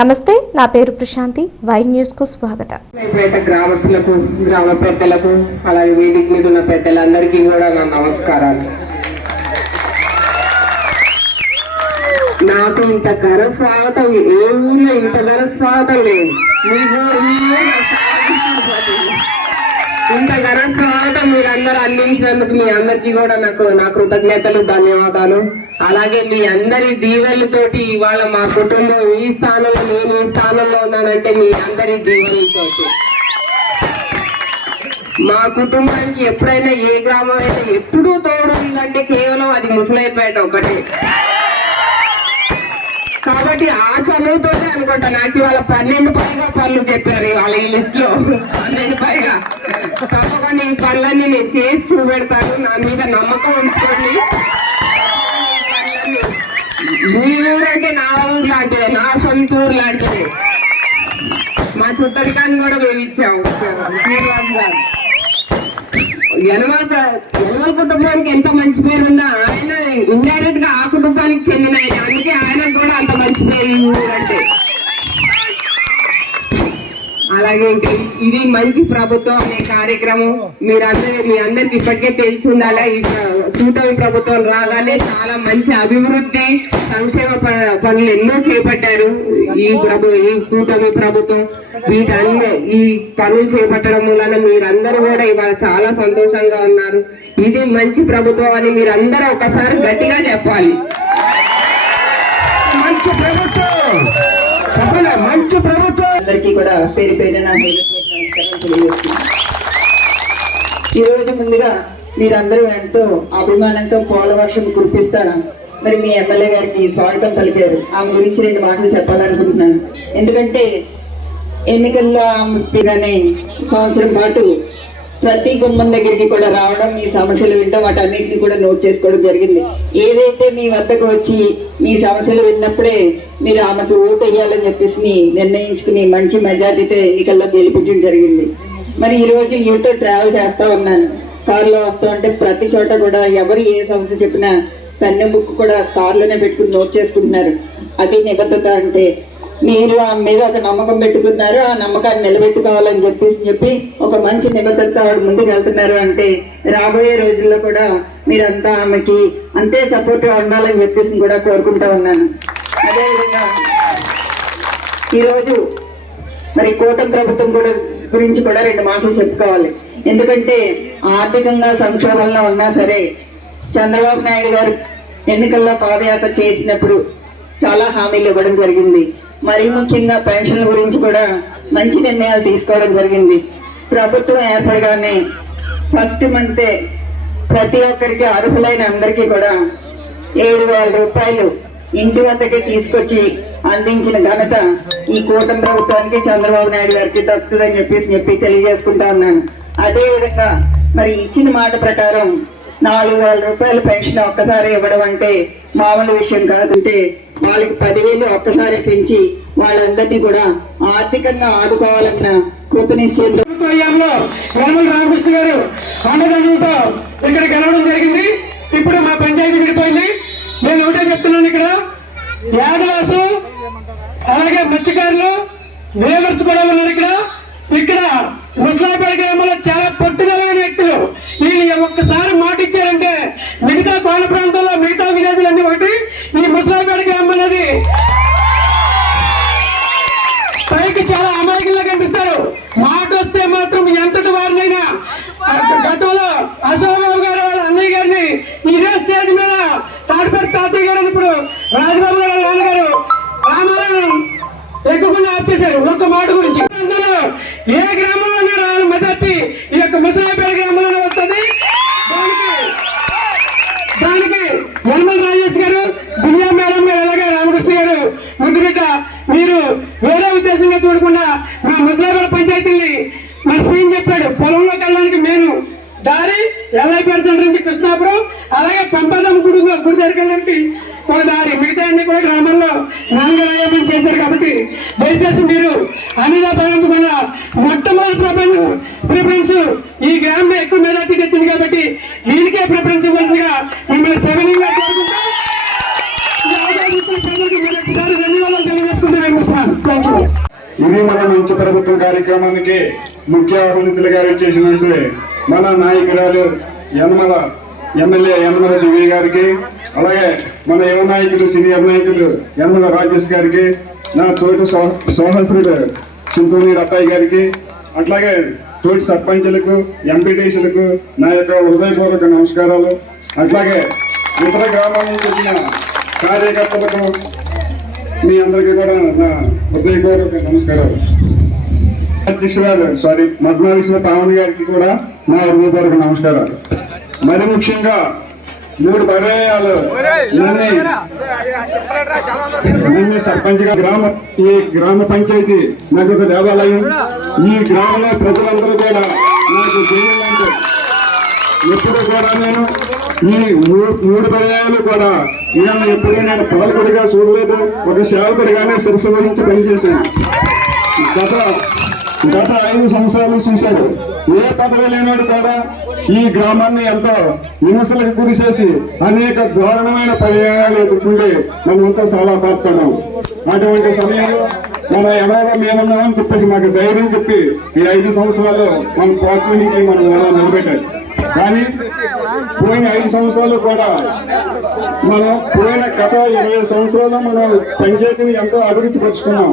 నమస్తే నా పేరు ప్రశాంతి. వై న్యూస్కు స్వాగతం. పేట గ్రామస్తులకు గ్రామ పెద్దలకు అలాగే వేదిక మీద ఉన్న పెద్దలందరికీ కూడా నా నమస్కారాలు. నాకు ఇంత ఘన స్వాగతం ఏ ఊర్లో ఇంత ఘన స్వాగతం లేదు. మీ ఊరు ఇంత ఘన స్వాగతం మీరందరూ అందించినందుకు మీ అందరికీ కూడా నాకు నా కృతజ్ఞతలు ధన్యవాదాలు. అలాగే మీ అందరి దీవెలతోటి ఇవాళ మా కుటుంబం ఈ స్థానంలో నేను ఈ స్థానంలో ఉన్నానంటే మీ అందరి దీవెలతోటి మా కుటుంబానికి ఎప్పుడైనా ఏ గ్రామం అయితే ఎప్పుడూ తోడు ఉందంటే కేవలం అది ముసలైపేట ఒకటే. అనుకుంటా నాకు వాళ్ళ పన్నెండు పైగా పనులు చెప్పారు ఇవాళ ఈ లిస్ట్లో. పన్నెండు పైగా. తప్పకుండా ఈ పనులన్నీ నేను చేసి చూపెడతాను. నా మీద నమ్మకం ఉంచుకోండి. మీ ఊరు అంటే నా ఊరు లాంటిదే నా సొంత ఊరు లాంటిదే. మా చుట్టరికాన్ని కూడా మేము ఇచ్చాము శ్రీనివాస్ యనమల యనమల కుటుంబానికి ఎంత మంచి పేరు ఉన్నా ఆయన ఇండైరెక్ట్గా ఆ కుటుంబానికి చెందిన అందుకే ఆయనకు కూడా అంత మంచి పేరు ఈ ఊరంటే. అలాగే ఇంకా ఇది మంచి ప్రభుత్వం అనే కార్యక్రమం మీరందరూ మీ అందరికి ఇప్పటికే తెలిసి ఉండాలా? ఈ కూటమి ప్రభుత్వం రాగానే చాలా మంచి అభివృద్ధి సంక్షేమ ప- పనులు ఎన్నో చేపట్టారు. ఈ ప్రభు ఈ కూటమి ప్రభుత్వం. వీటన్ని ఈ పనులు చేపట్టడం వలన మీరందరూ కూడా ఇవాళ చాలా సంతోషంగా ఉన్నారు. ఇది మంచి ప్రభుత్వం అని మీరందరూ ఒకసారి గట్టిగా చెప్పాలి. మంచి ప్రభుత్వం చెప్పలే మంచి ప్రభుత్వం అందరికీ కూడా పేరు పేరున నా నమస్కారం తెలియజేస్తున్నాను. ఈ రోజు ముందుగా మీరందరూ ఎంతో అభిమానంతో పోల వర్షం కురిపిస్తా మరి మీ ఎమ్మెల్యే గారికి స్వాగతం పలికారు. ఆమె గురించి రెండు మాటలు చెప్పాలనుకుంటున్నాను. ఎందుకంటే ఎన్నికల్లో ఆమె సంవత్సరం పాటు ప్రతి గుమ్మం దగ్గరికి కూడా రావడం మీ సమస్యలు వినడం వాటన్నిటిని కూడా నోట్ చేసుకోవడం జరిగింది. ఏదైతే మీ వద్దకు వచ్చి మీ సమస్యలు విన్నప్పుడే మీరు ఆమెకు ఓటు వేయాలని చెప్పేసి నిర్ణయించుకుని మంచి మెజార్టీతో ఎన్నికల్లో గెలిపించడం జరిగింది. మరి ఈరోజు రోజు ఈవిడతో ట్రావెల్ చేస్తూ ఉన్నాను. కారులో వస్తూ ఉంటే ప్రతి చోట కూడా ఎవరు ఏ సమస్య చెప్పినా పెన్ను బుక్ కూడా కారులోనే పెట్టుకుని నోట్ చేసుకుంటున్నారు. అది నిబద్ధత అంటే మీరు ఆమె మీద ఒక నమ్మకం పెట్టుకున్నారు ఆ నమ్మకాన్ని నిలబెట్టుకోవాలని చెప్పేసి చెప్పి ఒక మంచి నిబద్ధత ఆవిడ ముందుకు వెళ్తున్నారు అంటే రాబోయే రోజుల్లో కూడా మీరంతా ఆమెకి అంతే సపోర్ట్గా ఉండాలని చెప్పేసి కూడా కోరుకుంటా ఉన్నాను. అదేవిధంగా ఈరోజు మరి కూటమి ప్రభుత్వం కూడా గురించి కూడా రెండు మాటలు చెప్పుకోవాలి. ఎందుకంటే ఆర్థికంగా సంక్షోభంలో ఉన్నా సరే చంద్రబాబు నాయుడు గారు ఎన్నికల్లో పాదయాత్ర చేసినప్పుడు చాలా హామీలు ఇవ్వడం జరిగింది. మరీ ముఖ్యంగా పెన్షన్ల గురించి కూడా మంచి నిర్ణయాలు తీసుకోవడం జరిగింది. ప్రభుత్వం ఏర్పడగానే ఫస్ట్ మంతే ప్రతి ఒక్కరికి అర్హులైన అందరికీ కూడా ఏడు వేల రూపాయలు ఇంటి వద్దకే తీసుకొచ్చి అందించిన ఘనత ఈ కూటమి ప్రభుత్వానికి చంద్రబాబు నాయుడు గారికి దక్కుతుందని చెప్పేసి చెప్పి తెలియజేసుకుంటా ఉన్నాను. అదేవిధంగా మరి ఇచ్చిన మాట ప్రకారం నాలుగు వేల రూపాయల పెన్షన్ ఒక్కసారి ఇవ్వడం అంటే మామూలు విషయం కాదంటే వాళ్ళకి పదివేలు ఒక్కసారి పెంచి వాళ్ళందరినీ కూడా ఆర్థికంగా ఆదుకోవాలన్న కృతనిశ్చయంతో ప్రభుత్వంలో యనమల రామకృష్ణ గారు అండదండలతో ఇక్కడ గెలవడం జరిగింది. ఇప్పుడు మా పంచాయతీ విడిపోయింది. నేను ఒకటే చెప్తున్నాను ఇక్కడ. యాదవాసు అలాగే మత్స్యకారులు వేవర్స్ కూడా ఉన్నారు ఇక్కడ. ఇక్కడ ముసలాపేట గ్రామంలో చాలా పట్టుదలైన అశోక్ గారు వాళ్ళ అన్నయ్య గారిని ఇదే స్టేజ్ మీద తాడిపేట తాతయ్య గారు ఇప్పుడు రాజబాబు గారు నాన్నగారు రామారాయణ ఎక్కువగా ఆపేశారు ఒక్క మాట గురించి. ఏ గ్రామంలోనే రాని మెజార్టీ ఈ యొక్క ముసలాపేట గ్రామంలోనే వస్తుంది. దానికి దానికి యనమల రాజేష్ గారు దివ్యా మేడం గారు అలాగే రామకృష్ణ గారు ముందు బిడ్డ మీరు వేరే ఉద్దేశంగా చూడకుండా మా ముసలాపేట పంచాయతీని మా శ్రీని చెప్పాడు పొలంలోకి వెళ్ళడానికి నేను దారి ఎల్ఐపేట సెంటర్ నుంచి కృష్ణాపురం అలాగే పంపదం గుడి గుడి దగ్గరికి ఒక దారి మిగతా అన్ని కూడా గ్రామాల్లో నాన్నగారు చేశారు కాబట్టి దయచేసి మీరు అనిలా భావించకుండా మొట్టమొదటి ప్రపంచ ప్రిఫరెన్స్ ఈ గ్రామం ఎక్కువ మెజార్టీ తెచ్చింది కాబట్టి దీనికే ప్రిఫరెన్స్ ఇవ్వాలిగా మిమ్మల్ని సెవెన్ ఇది మన మంచి ప్రభుత్వం కార్యక్రమానికి ముఖ్య అతిథులుగా చేసినట్టు మన నాయకురాలు యనమల ఎమ్మెల్యే యనమల దివ్య గారికి అలాగే మన యువ నాయకులు సీనియర్ నాయకులు యనమల రాజేష్ గారికి నా తోటి సో- చింతూరి రప్పాయి గారికి అట్లాగే తోటి సర్పంచులకు ఎంపీటీసీలకు నా యొక్క హృదయపూర్వక నమస్కారాలు. అట్లాగే ఇతర గ్రామాల నుంచి వచ్చిన కార్యకర్తలకు మీ అందరికీ కూడా నా హృదయపూర్వక నమస్కారాలు. అధ్యక్షురాలు సారీ మధ్యాధ్యక్షుల పావని గారికి కూడా నా హృదయపూర్వక నమస్కారాలు. మరి ముఖ్యంగా మూడు పర్యాయాలు. నన్ను సర్పంచ్గా గ్రామ ఈ గ్రామ పంచాయతీ నాకు ఒక దేవాలయం. ఈ గ్రామంలో ప్రజలందరూ కూడా నాకు ఎప్పుడు కూడా నేను ఈ మూడు పర్యాయాలు కూడా ఈయన ఎప్పుడూ నేను పాలకుడిగా చూడలేదు. ఒక సేవకుడిగానే శిరస్సు గురించి పనిచేశాను. గత గత ఐదు సంవత్సరాలు చూశారు ఏ పదవి లేనోడు కూడా ఈ గ్రామాన్ని ఎంతో విమర్శలకు గురి చేసి అనేక దారుణమైన పర్యాయాలు ఎదుర్కొంటే మనమంతా చాలా బాధపడ్డాం అటువంటి సమయంలో మన ఎవరో మేమున్నామని చెప్పేసి మాకు ధైర్యం చెప్పి ఈ ఐదు సంవత్సరాలు మనం ప్రోత్సహించి మనం ఎలా నిలబెట్టాలి కానీ పోయిన ఐదు సంవత్సరాలు కూడా మనం పోయిన గత ఇరవై సంవత్సరాలు మనం పంచాయతీని ఎంతో అభివృద్ధి పరుచుకున్నాం.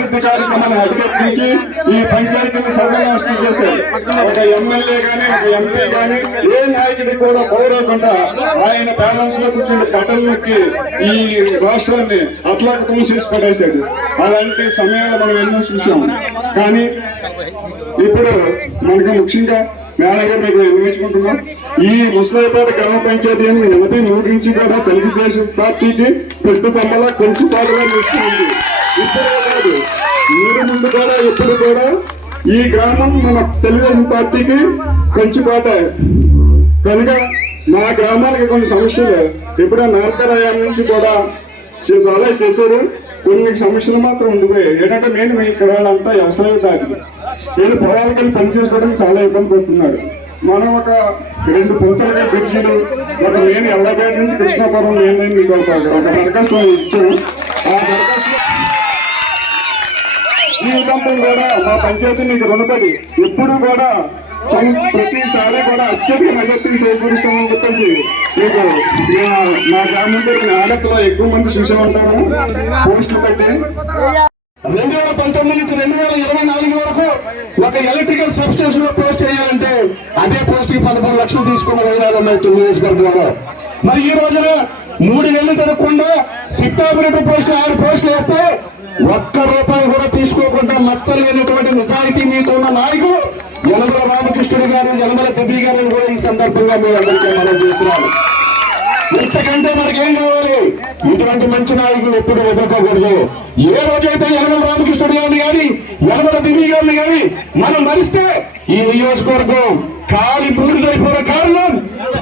అభివృద్ధి కార్యక్రమాన్ని అధిగమించి ఈ పంచాయతీని సర్వనాశనం చేశారు. ఒక ఎమ్మెల్యే గాని ఒక ఎంపీ గాని ఏ నాయకుడి కూడా పౌరకుండా ఆయన బ్యాలెన్స్లో కూర్చుని బట్టలు నొక్కి ఈ రాష్ట్రాన్ని అట్లా చేసి పడేశాడు. అలాంటి సమయాలు మనం ఎన్నో చూసాము కానీ ఇప్పుడు మనకు ముఖ్యంగా మేడగా మీకు నిర్మించుకుంటున్నాం ఈ ముసలాయిపేట గ్రామ పంచాయతీ అని ఎనభై మూడు నుంచి కూడా తెలుగుదేశం పార్టీకి పెట్టుకొమ్మల కంచుపాటుగా నిలుస్తుంది ఇప్పుడే కాదు మీరు ముందు కూడా ఎప్పుడు కూడా ఈ గ్రామం మన తెలుగుదేశం పార్టీకి కంచుకోట కనుక మా గ్రామానికి కొన్ని సమస్యలు ఎప్పుడో నాటకరాయాల నుంచి కూడా చాలా చేశారు. కొన్ని సమస్యలు మాత్రం ఉండిపోయాయి. ఏంటంటే నేను మీ ఇక్కడ వాళ్ళంతా వ్యవసాయదారి నేను పొలాలకు వెళ్ళి పని చేసుకోవడానికి చాలా ఇబ్బంది పడుతున్నారు. మనం ఒక రెండు పుంతలుగా బ్రిడ్జీలు ఒక నేను ఎల్లపేట నుంచి కృష్ణాపురం నేను మీకు ఒక దరఖాస్తు ఇచ్చాను ఆ దరఖాస్తు జీవితంలో కూడా మా పంచాయతీ మీకు రుణపడి ఎప్పుడు కూడా ప్రతిసారి కూడా అత్యధిక మెజార్టీని చేకూరుస్తామని చెప్పేసి మీకు నా- నా గ్రామం పేరు ఎక్కువ మంది చూసే ఉంటారు. పోస్టులు పెట్టి. రెండు వేల పంతొమ్మిది నుంచి రెండు వేల ఇరవై నాలుగు వరకు ఒక ఎలక్ట్రికల్ సబ్ స్టేషన్లో పోస్ట్ చేయాలంటే అదే పోస్ట్కి పదకొండు లక్షలు తీసుకున్న వైరాలు ఉన్నాయి తొమ్మిది నియోజకవర్గంలో మరి ఈ రోజున మూడు నెలలు జరగకుండా సిట్ ఆపరేటర్ పోస్టులు ఆరు పోస్టులు వేస్తే ఒక్క రూపాయి కూడా తీసుకోకుండా మచ్చలేనటువంటి నిజాయితీ మీతో ఉన్న నాయకుడు యనమల రామకృష్ణుడు గారు యనమల దివ్య గారు కూడా ఈ సందర్భంగా మీరు అందరికీ మనం చేస్తున్నాను ఇంతకంటే మనకేం కావాలి? ఇటువంటి మంచి నాయకులు ఎప్పుడు ఎదుర్కోకూడదు ఏ రోజైతే యనమల రామకృష్ణుడు గారిని కానీ యనమల దివి గారిని కానీ మనం మరిస్తే ఈ నియోజకవర్గం కాలి బూడిదైపోయిన కారణం.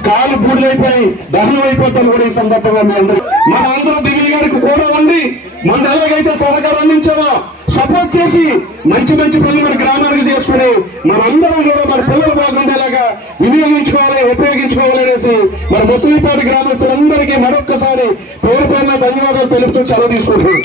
కాలి బూడిదైపోయి దహనం అయిపోతాం కూడా ఈ సందర్భంగా మీ అందరూ మన అందరూ దివి గారికి కూడా ఉండి మన ఎలాగైతే సహకారం అందించామో సపోర్ట్ చేసి మంచి మంచి పనులు మన గ్రామానికి చేసుకుని మనందరం కూడా మన పిల్లలు వినియోగించుకోవాలి ఉపయోగించుకోవాలి అనేసి మన ముసలిపాటి గ్రామస్తులందరికీ మరొక్కసారి పేరు పేరున ధన్యవాదాలు తెలుపుతూ చదువు తీసుకుంటున్నాం